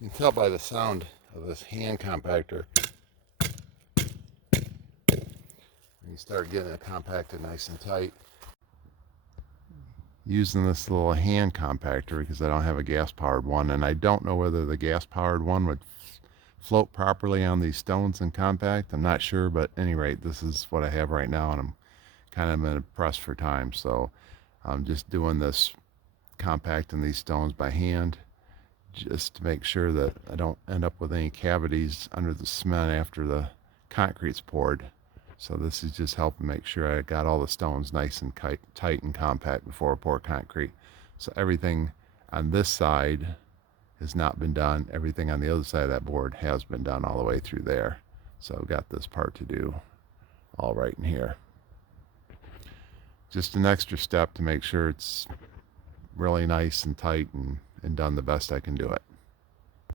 You can tell by the sound of this hand compactor. You start getting it compacted nice and tight. Using this little hand compactor because I don't have a gas powered one, and I don't know whether the gas powered one would float properly on these stones and compact. I'm not sure, but at any rate, this is what I have right now, and I'm kind of in a press for time, so I'm just doing this, compacting these stones by hand, just to make sure that I don't end up with any cavities under the cement after the concrete's poured. So this is just helping make sure I got all the stones nice and tight and compact before I pour concrete. So everything on this side has not been done. Everything on the other side of that board has been done all the way through there. So I've got this part to do all right in here. Just an extra step to make sure it's really nice and tight and done the best I can do it.